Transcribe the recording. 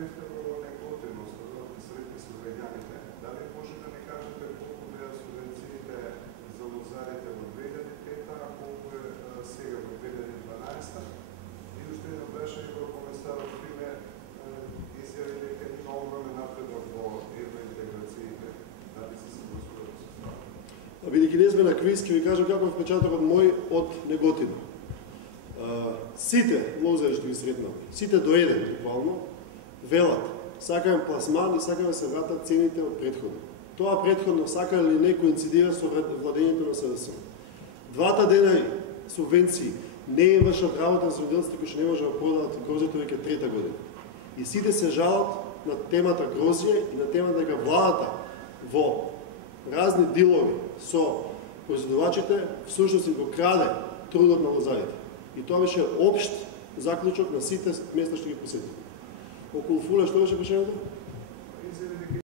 наредевте во Неготино, сретни со граѓаните. Дали може да ни кажете колку беа субвенциите за лозарите во 2005, а колку е сега во 2012? И уште едно прашање во коментарот приме изјави дека има огромен напредок во евроинтеграциите. Дали се согласувате со това? Бидејќи не сме на квиз, ќе ви кажам како е впечатокот мој од Неготино. Сите лозари што ги сретнав, сите до еден, буквално, велат, сакаме пласман и сакаме се вратат цените од предходно. Тоа предходно сака или не коинцидира со владењето на СДС. Двата дена субвенции не им вршат работа за земјоделците кои што не може да продават грозјето веќе трета година. И сите се жалат на темата грозје и на темата дека владата во разни дилови со производувачите всушност им го краде трудот на лозарите. И тоа беше општ заклучок на сите места што ги посетили. Околу фула што беше прашањето?